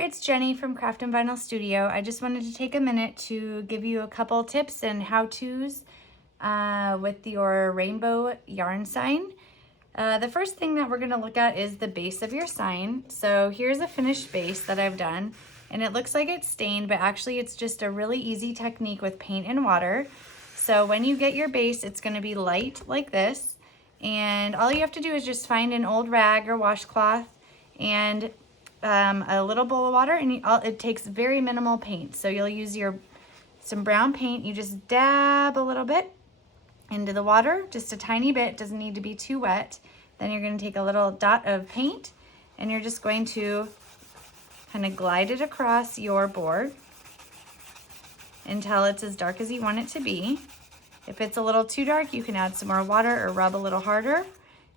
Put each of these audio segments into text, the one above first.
it's Jenny from Craft and Vinyl Studio. I just wanted to take a minute to give you a couple tips and how-tos with your rainbow yarn sign. The first thing that we're going to look at is the base of your sign. So here's a finished base that I've done, and it looks like it's stained, but actually it's just a really easy technique with paint and water. So when you get your base, it's going to be light like this, and all you have to do is just find an old rag or washcloth and a little bowl of water, and it takes very minimal paint. So you'll use some brown paint. You just dab a little bit into the water, just a tiny bit, doesn't need to be too wet. Then you're going to take a little dot of paint and you're just going to kind of glide it across your board until it's as dark as you want it to be. If it's a little too dark, you can add some more water or rub a little harder.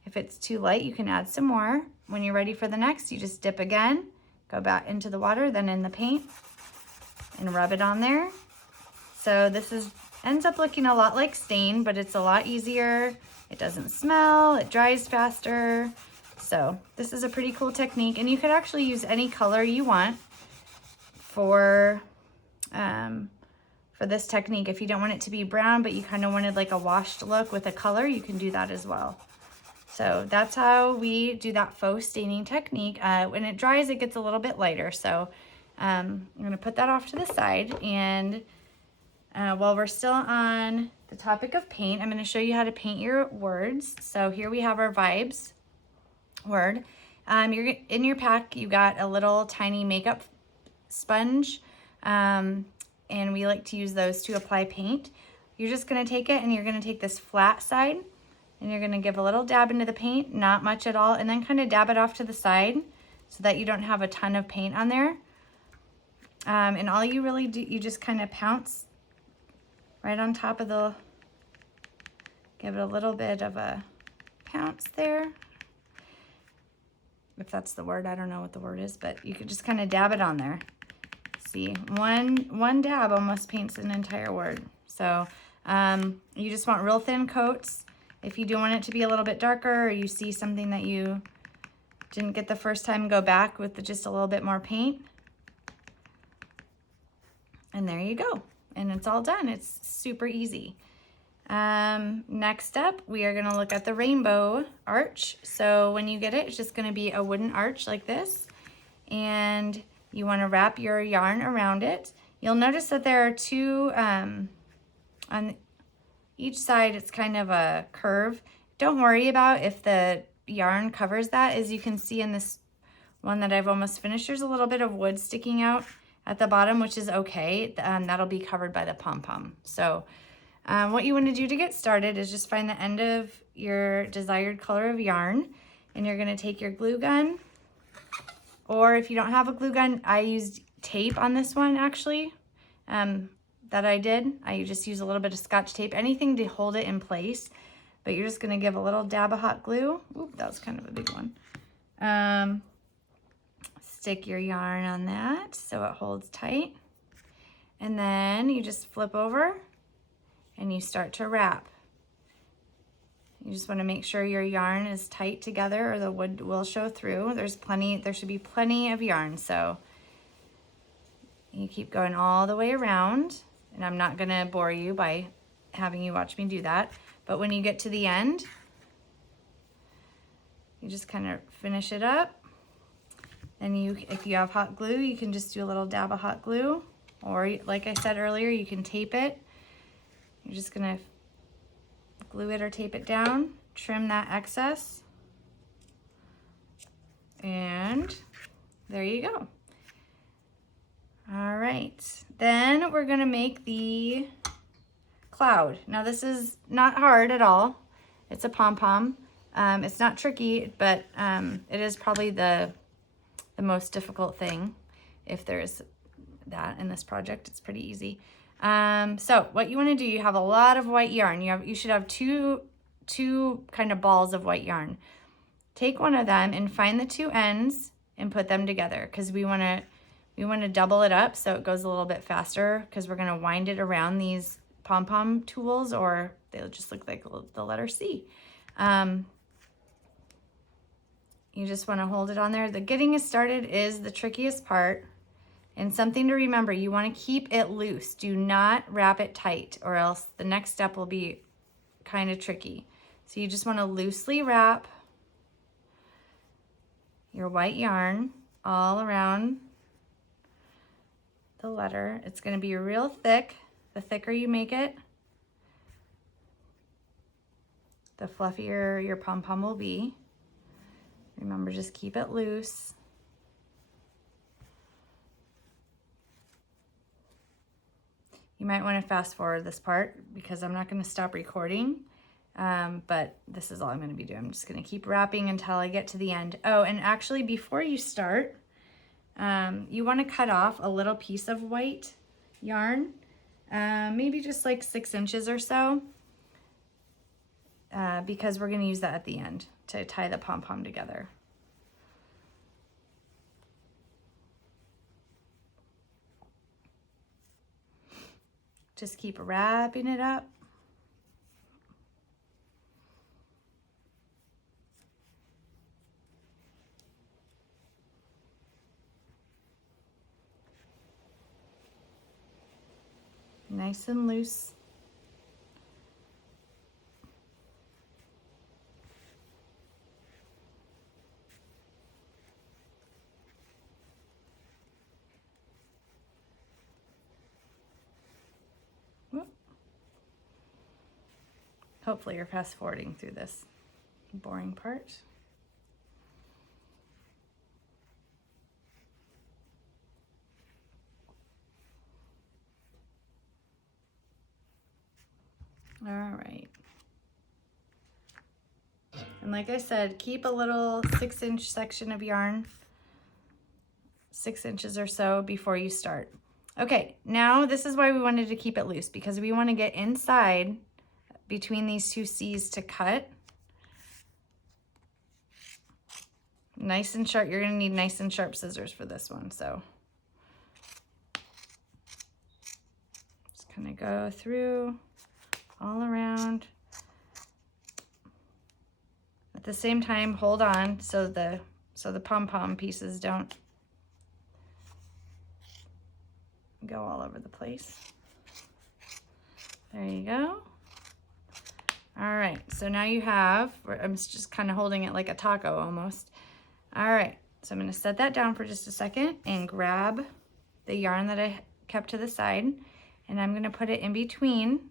If it's too light, you can add some more. When you're ready for the next, you just dip again, go back into the water, then in the paint, and rub it on there. So this ends up looking a lot like stain, but it's a lot easier. It doesn't smell, it dries faster. So this is a pretty cool technique, and you could actually use any color you want for this technique. If you don't want it to be brown, but you kind of wanted like a washed look with a color, you can do that as well. So that's how we do that faux staining technique. When it dries, it gets a little bit lighter. So I'm going to put that off to the side. And while we're still on the topic of paint, I'm going to show you how to paint your words. So here we have our vibes word. In your pack, you got a little tiny makeup sponge. And we like to use those to apply paint. You're just going to take it and you're going to take this flat side, and you're going to give a little dab into the paint, not much at all, and then kind of dab it off to the side so that you don't have a ton of paint on there. And all you really do, you just kind of pounce right on top of give it a little bit of a pounce there. If that's the word, I don't know what the word is, but you could just kind of dab it on there. See, one dab almost paints an entire word. So you just want real thin coats. If you do want it to be a little bit darker, or you see something that you didn't get the first time, go back with just a little bit more paint. And there you go. And it's all done. It's super easy. Next up, we are gonna look at the rainbow arch. So when you get it, it's just gonna be a wooden arch like this. And you wanna wrap your yarn around it. You'll notice that there are two, on each side, it's kind of a curve. Don't worry about if the yarn covers that. As you can see in this one that I've almost finished, there's a little bit of wood sticking out at the bottom, which is okay. That'll be covered by the pom-pom. So what you want to do to get started is just find the end of your desired color of yarn, and you're going to take your glue gun, or if you don't have a glue gun, I used tape on this one actually. That I did. I just use a little bit of Scotch tape, anything to hold it in place, but you're just gonna give a little dab of hot glue. Oop, that was kind of a big one. Stick your yarn on that so it holds tight. And then you just flip over and you start to wrap. You just wanna make sure your yarn is tight together or the wood will show through. There should be plenty of yarn. So you keep going all the way around. And I'm not gonna bore you by having you watch me do that. But when you get to the end, you just kind of finish it up. And if you have hot glue, you can just do a little dab of hot glue. Or like I said earlier, you can tape it. You're just gonna glue it or tape it down, trim that excess. And there you go. All right, then we're gonna make the cloud. Now this is not hard at all. It's a pom-pom. It's not tricky, but it is probably the most difficult thing. If there's that in this project, it's pretty easy. So what you wanna do, you have a lot of white yarn. You should have two kind of balls of white yarn. Take one of them and find the two ends and put them together, because we want to double it up so it goes a little bit faster, because we're going to wind it around these pom-pom tools, or they'll just look like the letter C. You just want to hold it on there. The getting it started is the trickiest part. And something to remember, you want to keep it loose. Do not wrap it tight, or else the next step will be kind of tricky. So you just want to loosely wrap your white yarn all around the letter. It's going to be real thick. The thicker you make it, the fluffier your pom-pom will be. Remember, just keep it loose. You might want to fast forward this part because I'm not going to stop recording, but this is all I'm going to be doing. I'm just going to keep wrapping until I get to the end. Oh, and actually before you start, you want to cut off a little piece of white yarn, maybe just like 6 inches or so, because we're going to use that at the end to tie the pom-pom together. Just keep wrapping it up. Nice and loose. Hopefully you're fast forwarding through this boring part. All right. And like I said, keep a little 6-inch section of yarn, 6 inches or so before you start. Okay, now this is why we wanted to keep it loose, because we want to get inside between these two C's to cut. Nice and sharp. You're going to need nice and sharp scissors for this one. So just kind of go through all around. At the same time, hold on so the pom-pom pieces don't go all over the place. There you go. All right, so now you have, I'm just kind of holding it like a taco almost. All right, so I'm going to set that down for just a second and grab the yarn that I kept to the side, and I'm going to put it in between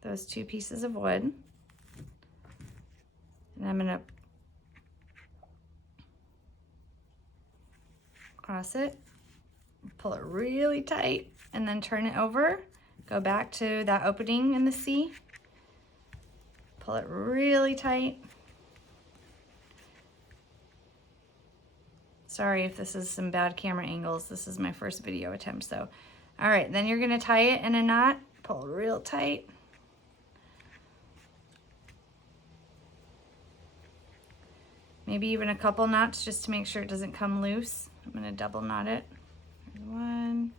those two pieces of wood. And I'm going to cross it, pull it really tight, and then turn it over. Go back to that opening in the C. Pull it really tight. Sorry if this is some bad camera angles. This is my first video attempt, so. All right, then you're gonna tie it in a knot, pull it real tight. Maybe even a couple knots just to make sure it doesn't come loose. I'm gonna double knot it. 1,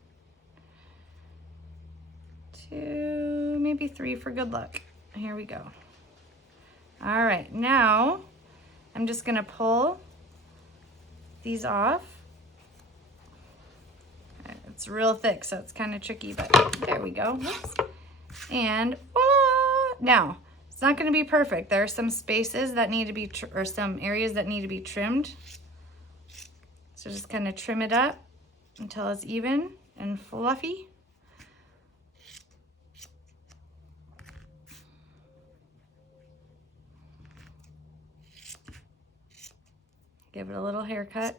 2, maybe 3 for good luck. Here we go. All right, now I'm just gonna pull these off. It's real thick, so it's kind of tricky, but there we go. Whoops. And voila! Now, it's not gonna be perfect. There are some spaces that need to be, or some areas that need to be trimmed. So just kind of trim it up until it's even and fluffy. Give it a little haircut.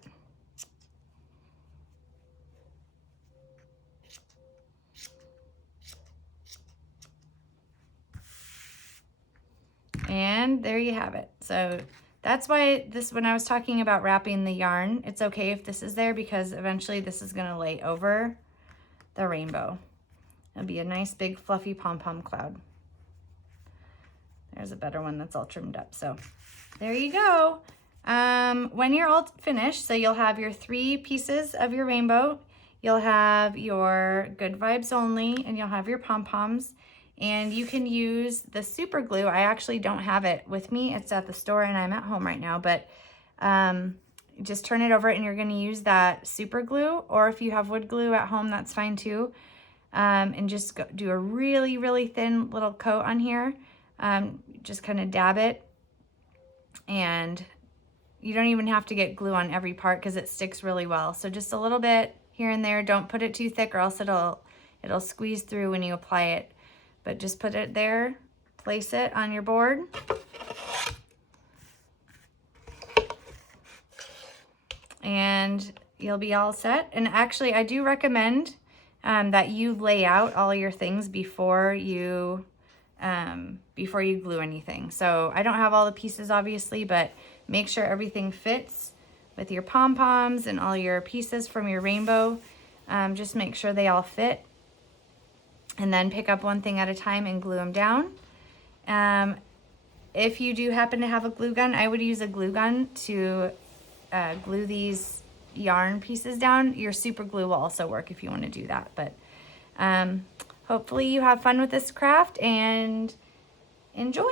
And there you have it. So that's why this, when I was talking about wrapping the yarn, it's okay if this is there because eventually this is gonna lay over the rainbow. It'll be a nice big fluffy pom-pom cloud. There's a better one that's all trimmed up. So there you go. When you're all finished, so you'll have your 3 pieces of your rainbow, you'll have your good vibes only, and you'll have your pom-poms, And you can use the super glue. I actually don't have it with me. It's at the store and I'm at home right now, but just turn it over and you're gonna use that super glue, or if you have wood glue at home, that's fine too. And just do a really, really thin little coat on here. Just kind of dab it, and you don't even have to get glue on every part because it sticks really well. So just a little bit here and there. Don't put it too thick or else it'll squeeze through when you apply it. But just put it there, place it on your board. And you'll be all set. And actually, I do recommend that you lay out all your things before you glue anything. So I don't have all the pieces obviously, but make sure everything fits with your pom-poms and all your pieces from your rainbow. Just make sure they all fit, and then pick up one thing at a time and glue them down. If you do happen to have a glue gun, I would use a glue gun to glue these yarn pieces down. Your super glue will also work if you want to do that. But hopefully you have fun with this craft and enjoy.